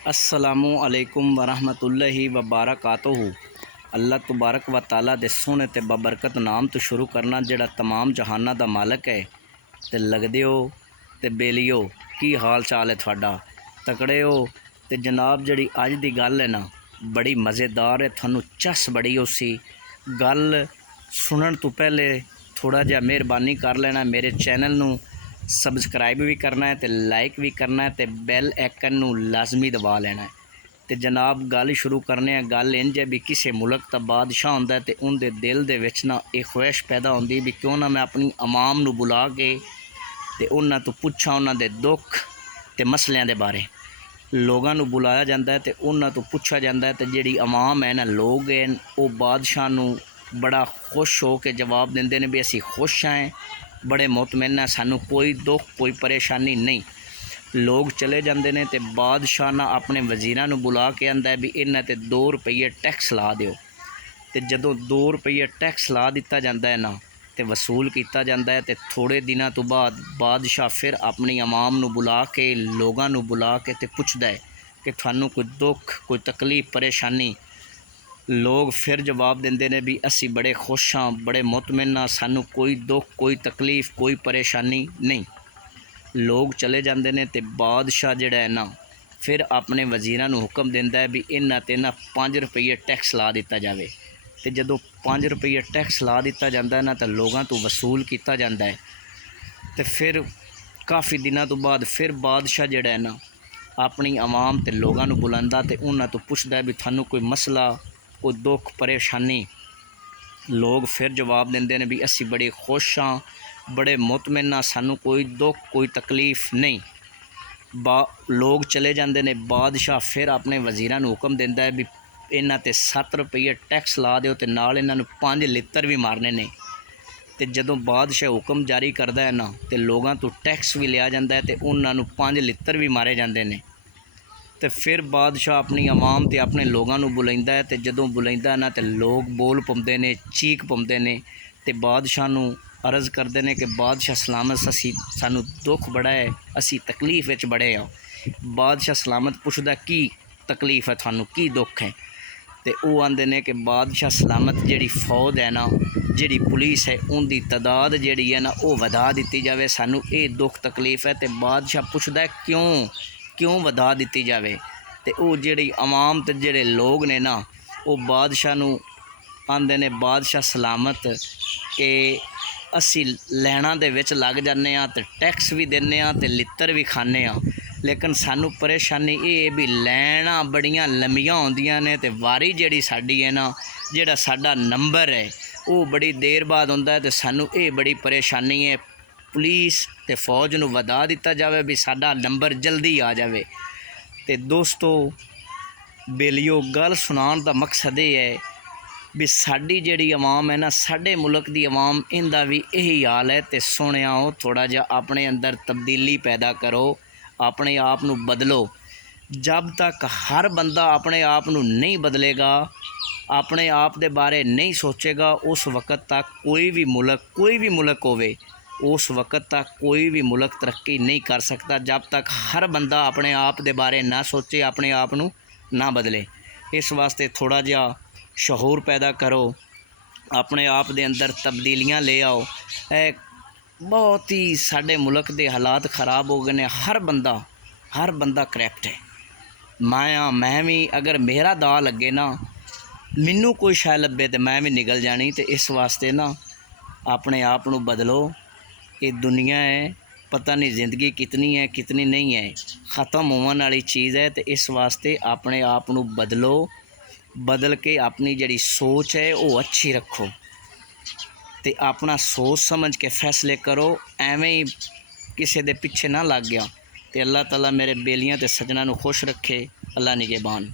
अस्सलामु अलैकुम वरहमतुल्लाहि वबरकातुहू। अल्लाह तबारक व ताला दे सोहने ते बबरकत नाम तो शुरू करना जिहड़ा तमाम जहानां दा मालक है। ते लगदे हो ते बेलियो की हाल चाल है तुहाडा? तकड़े हो? ते जनाब जिहड़ी अज दी गल है ना बड़ी मज़ेदार है, थानू चस बड़ी उसी गल सुनन तो पहले थोड़ा जिहा मेहरबानी कर लेना, मेरे चैनल नू सबसक्राइब भी करना है, तो लाइक भी करना है, तो बैल आइकन नू लाजमी दबा लेना है। तो जनाब गल शुरू करने हैं। गल इंज है भी किसी मुल्क का बादशाह होंदा है, तो उनके दिल दे विच ना एक ख्वाहिश पैदा होंदी भी क्यों ना मैं अपनी अवाम नू बुला के ते उन्हां तो पुछां उन्हां दे दुख ते मसलियां दे बारे। लोगों नू बुलाया जाता है तो उन्हां तो पुछा जाता है, तो जिहड़ी अवाम है ना लोग हैं वो बादशाह नू बड़ा खुश हो के जवाब देंदे ने भी असी खुश हैं, बड़े मुतमैन हैं, सानू कोई दुख कोई परेशानी नहीं। लोग चले जाते हैं तो बादशाह ना अपने वजीरां नू बुला के आंदा है भी इन्हां ते 2 रुपये टैक्स ला दिओ। तो जदों 2 रुपये टैक्स ला दिता जाता है ना तो वसूल किया जाता है, तो थोड़े दिनों तो बाद बादशाह फिर अपनी अवाम नू बुला के लोगों नू बुला के ते पुछदा है कि थानू कोई दुख कोई तकलीफ परेशानी। लोग फिर जवाब देंदे ने भी असी बड़े खुश हाँ, बड़े मुतमैन हाँ, सानू कोई दुख कोई तकलीफ कोई परेशानी नहीं। लोग चले जाते हैं तो बादशाह जिहड़ा है ना फिर अपने वजीरां नू हुक्म देंदा है भी इन्हां ते ना 5 रुपये टैक्स ला दिता जाए। तो जदों 5 रुपये टैक्स ला दिता जाता है ना तो लोगों तो वसूल किया जाता है। तो फिर काफ़ी दिनों तो बाद फिर बादशाह जिहड़ा है ना अपनी अवाम ते लोगों नू बुलांदा ते उन्हां तो पुछदा है भी थानू कोई मसला कोई दुख परेशानी। लोग फिर जवाब देंदे ने भी असी बड़े खुश हाँ, बड़े मुतमैन हाँ, सानू कोई दुख कोई तकलीफ नहीं। लोग चले जाते हैं। बादशाह फिर अपने वजीरां नू हुक्म देंदा है भी इन्हां ते 7 रुपये टैक्स ला दिओ ते नाल इन्हां नू 5 लित्तर भी मारने ने। तो जदों बादशाह हुक्म जारी करता है ना तो लोगों तो टैक्स भी लिया जाता है, तो उन्हां नू 5 लित्तर भी मारे जाते हैं। तो फिर बादशाह अपनी अवाम ते अपने लोगों नू बुलांदा है, तो जदों बुलांदा ना तो लोग बोल पाउंदे ने चीख पाउंदे ने, तो बादशाह नू अर्ज़ करते हैं कि बादशाह सलामत असी सानू दुख बड़ा है, असी तकलीफ विच बड़े हाँ। बादशाह सलामत पुछदा की तकलीफ है थानू की दुख है? तो वो आंदे ने कि बादशाह सलामत जिहड़ी फौज है ना जिहड़ी पुलिस है उनकी तादाद जिहड़ी है ना वो वधा दी जाए, सानू ये दुख तकलीफ है। तो बादशाह पुछदा क्यों वधा दी जाए? तो वो जिहड़ी अवाम ते जिहड़े लोग ने ना वो बादशाह नू आंदे ने बादशाह सलामत के असी लैणा दे विच लग जाने तो टैक्स भी देने तो लित्तर भी खाने, लेकिन सानू परेशानी ये भी लैना बड़ियां लंबियां होंदियां ने, तो वारी जिहड़ी साडी है ना जिहड़ा साडा नंबर है वो बड़ी देर बाद हुंदा है, तो सानू ये बड़ी परेशानी है। पुलिस ते फौज नू वधा दिता जाए भी साडा नंबर जल्दी आ जाए। तो दोस्तों बेलियो गल सुनाउण दा मकसद ये है भी साडी जिहड़ी अवाम है ना साडे मुल्क दी अवाम इनका भी यही हाल है। तो सुनियाओ थोड़ा जिहा अपने अंदर तब्दीली पैदा करो, अपने आप नू बदलो। जब तक हर बंदा अपने आप नू नहीं बदलेगा, अपने आप दे बारे नहीं सोचेगा, उस वक्त तक कोई भी मुल्क होवे उस वक्त तक कोई भी मुल्क तरक्की नहीं कर सकता। जब तक हर बंदा अपने आप दे बारे ना सोचे, अपने आप नू ना बदले। इस वास्ते थोड़ा जिहा शहूर पैदा करो, अपने आप दे अंदर तब्दीलियां ले आओ। बहुत ही साडे मुल्क दे हालात खराब हो गए ने। हर बंदा करप्ट है। मैं भी अगर मेरा दा लगे ना मैनू कोई शै लभे तो मैं भी निकल जानी। तो इस वास्ते ना अपने आप नू बदलो। ये दुनिया है, पता नहीं ज़िंदगी कितनी है कितनी नहीं है, ख़त्म होने वाली चीज़ है। तो इस वास्ते अपने आप नू बदलो, बदल के अपनी जिहड़ी सोच है वो अच्छी रखो, तो अपना सोच समझ के फैसले करो। एवें ही किसी दे पिछे ना लग गया। तो अल्लाह ताला मेरे बेलियां ते सजना नू खुश रखे। अल्लाह निगहबान।